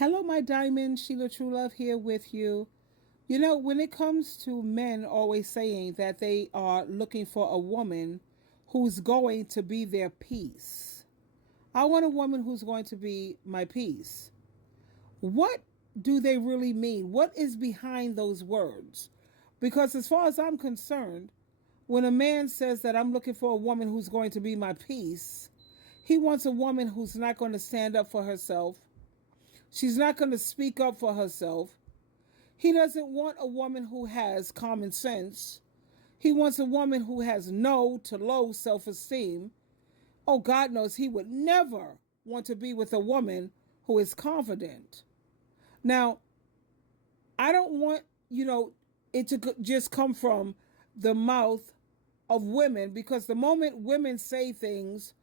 Hello, my diamond. SheilaTruelove here with you. You know, when it comes to men always saying that they are looking for a woman who's going to be their peace, I want a woman who's going to be my peace. What do they really mean? What is behind those words? Because as far as I'm concerned, when a man says that I'm looking for a woman who's going to be my peace, he wants a woman who's not going to stand up for herself. She's not going to speak up for herself. He doesn't want a woman who has common sense. He wants a woman who has no to low self-esteem. Oh, God knows he would never want to be with a woman who is confident. Now, I don't want, it to just come from the mouth of women, because the moment women say things,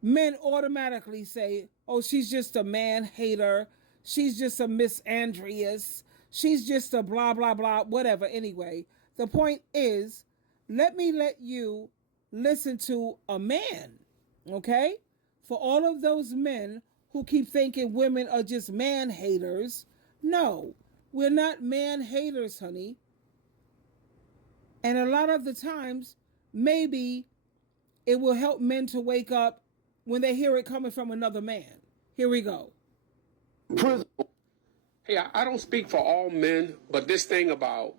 men automatically say, oh, she's just a man hater. She's just a Miss Andreas. She's just a blah, blah, blah, whatever. Anyway, the point is, let you listen to a man, okay? For all of those men who keep thinking women are just man haters, no, we're not man haters, honey. And a lot of the times, maybe it will help men to wake up when they hear it coming from another man. Here we go. Hey, I don't speak for all men, but this thing about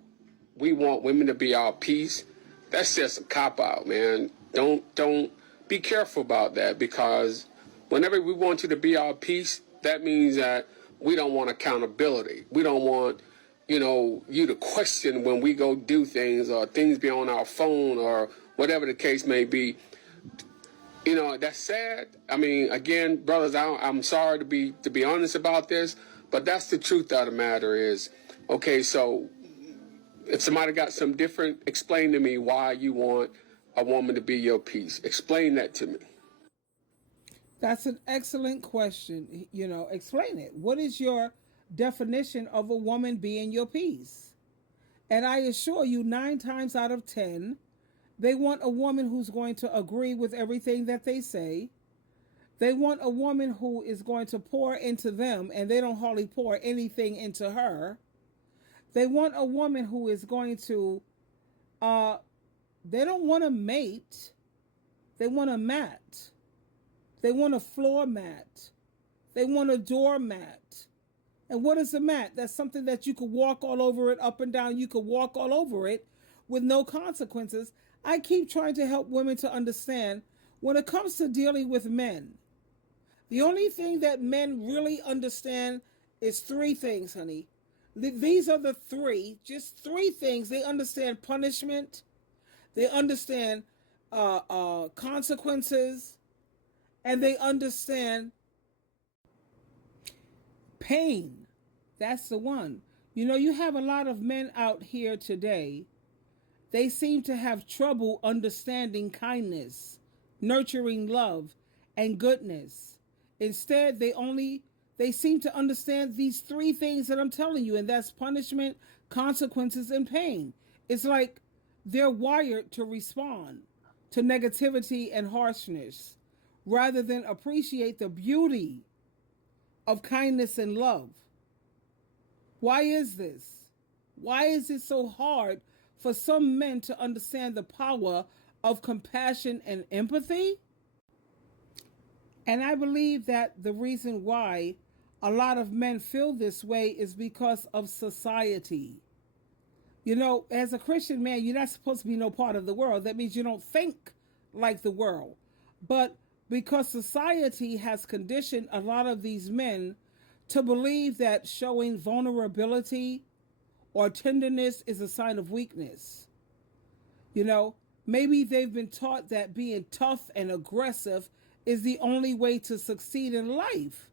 we want women to be our peace, that's just a cop out, man. Don't be careful about that, because whenever we want you to be our peace, that means that we don't want accountability. We don't want, you to question when we go do things, or things be on our phone, or whatever the case may be. That's sad. I mean, again, brothers, I'm sorry to be honest about this, but that's the truth of the matter is, okay, so if somebody got some different, explain to me why you want a woman to be your peace. Explain that to me. That's an excellent question. Explain it. What is your definition of a woman being your peace? And I assure you, 9 times out of 10, they want a woman who's going to agree with everything that they say. They want a woman who is going to pour into them, and they don't hardly pour anything into her. They want a woman who is going to, they don't want a mate. They want a mat. They want a floor mat. They want a doormat. And what is a mat? That's something that you could walk all over it, up and down. You could walk all over it with no consequences. I keep trying to help women to understand, when it comes to dealing with men, the only thing that men really understand is 3 things, honey. These are the 3, just 3 things. They understand punishment. They understand consequences. And they understand pain. That's the one. You have a lot of men out here today. They seem to have trouble understanding kindness, nurturing love, and goodness. Instead, they seem to understand these 3 things that I'm telling you, and that's punishment, consequences, and pain. It's like they're wired to respond to negativity and harshness, rather than appreciate the beauty of kindness and love. Why is this? Why is it so hard for some men to understand the power of compassion and empathy? And I believe that the reason why a lot of men feel this way is because of society. As a Christian man, you're not supposed to be no part of the world. That means you don't think like the world. But because society has conditioned a lot of these men to believe that showing vulnerability or tenderness is a sign of weakness. Maybe they've been taught that being tough and aggressive is the only way to succeed in life.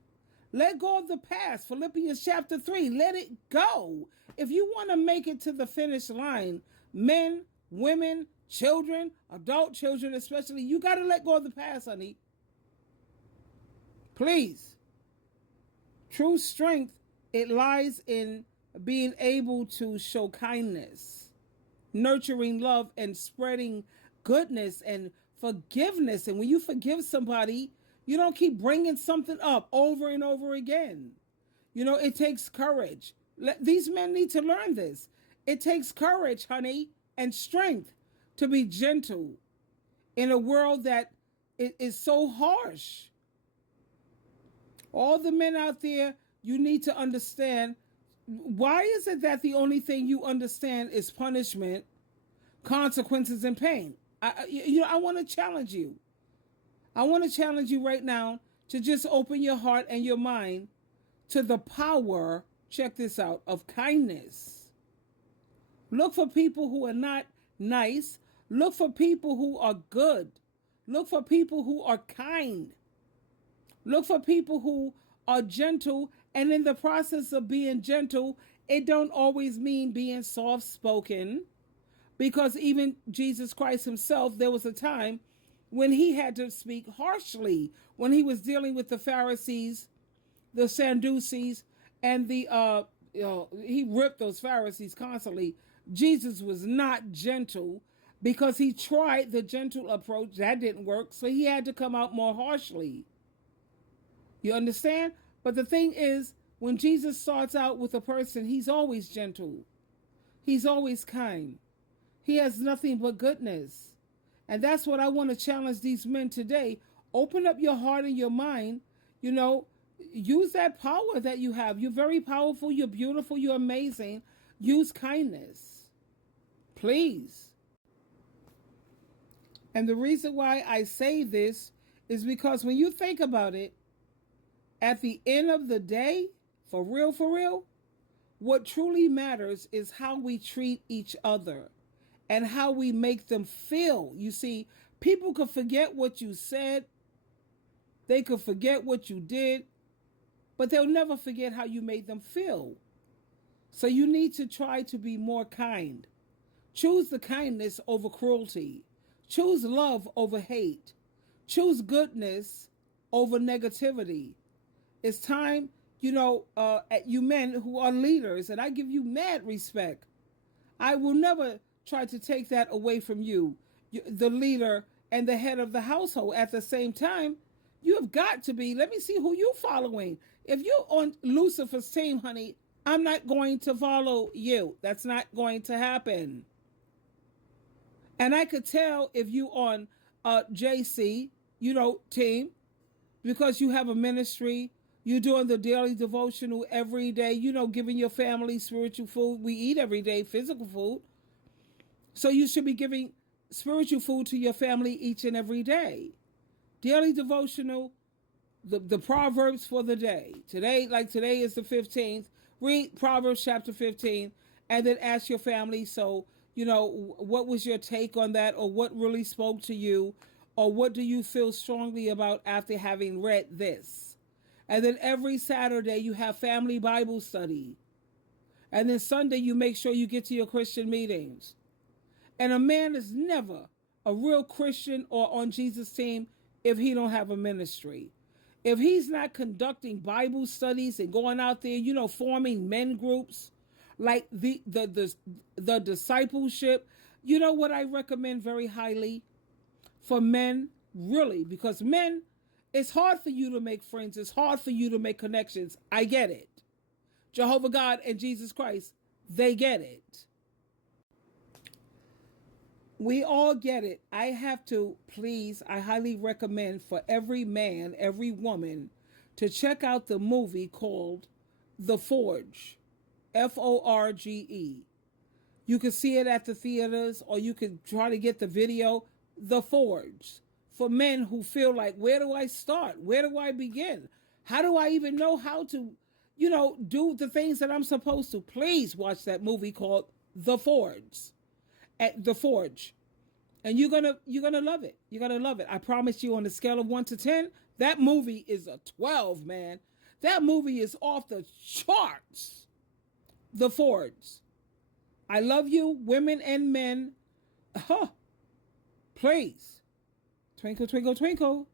Let go of the past. Philippians chapter 3, let it go. If you want to make it to the finish line, men, women, children, adult children especially, you got to let go of the past, honey. Please. True strength, it lies in being able to show kindness, nurturing love, and spreading goodness and forgiveness. And when you forgive somebody, you don't keep bringing something up over and over again. You know, it takes courage. These men need to learn this. It takes courage, honey, and strength to be gentle in a world that is so harsh. All the men out there, you need to understand, why is it that the only thing you understand is punishment, consequences, and pain? I want to challenge you. I want to challenge you right now to just open your heart and your mind to the power, check this out, of kindness. Look for people who are not nice. Look for people who are good. Look for people who are kind. Look for people who are gentle. And in the process of being gentle, it don't always mean being soft-spoken. Because even Jesus Christ himself, there was a time when he had to speak harshly when he was dealing with the Pharisees, the Sadducees, and he ripped those Pharisees constantly. Jesus was not gentle because he tried the gentle approach. That didn't work, so he had to come out more harshly. You understand? But the thing is, when Jesus starts out with a person, he's always gentle. He's always kind. He has nothing but goodness. And that's what I want to challenge these men today. Open up your heart and your mind. You know, use that power that you have. You're very powerful. You're beautiful. You're amazing. Use kindness. Please. And the reason why I say this is because when you think about it, at the end of the day, for real, what truly matters is how we treat each other and how we make them feel. You see, people could forget what you said. They could forget what you did, but they'll never forget how you made them feel. So you need to try to be more kind. Choose the kindness over cruelty. Choose love over hate. Choose goodness over negativity. It's time, you men who are leaders, and I give you mad respect. I will never try to take that away from you, the leader and the head of the household. At the same time, you have got to be, let me see who you're following. If you're on Lucifer's team, honey, I'm not going to follow you. That's not going to happen. And I could tell if you on JC, team, because you have a ministry, you're doing the daily devotional every day, giving your family spiritual food. We eat every day, physical food. So you should be giving spiritual food to your family each and every day. Daily devotional, the Proverbs for the day. Today is the 15th. Read Proverbs chapter 15 and then ask your family, so, what was your take on that, or what really spoke to you, or what do you feel strongly about after having read this? And then every Saturday you have family Bible study. And then Sunday you make sure you get to your Christian meetings. And a man is never a real Christian or on Jesus' team if he don't have a ministry. If he's not conducting Bible studies and going out there, forming men groups, like the discipleship, what I recommend very highly for men, really, because men, it's hard for you to make friends. It's hard for you to make connections. I get it. Jehovah God and Jesus Christ, they get it. We all get it. I highly recommend for every man, every woman, to check out the movie called The Forge, Forge. You can see it at the theaters, or you can try to get the video, The Forge, for men who feel like, where do I start? Where do I begin? How do I even know how to, do the things that I'm supposed to? Please watch that movie called The Forge. At The Forge. And you're gonna love it. You're gonna love it. I promise you, on the scale of 1 to 10, that movie is a 12, man. That movie is off the charts. The Forge. I love you, women and men. Please. Twinkle, twinkle, twinkle.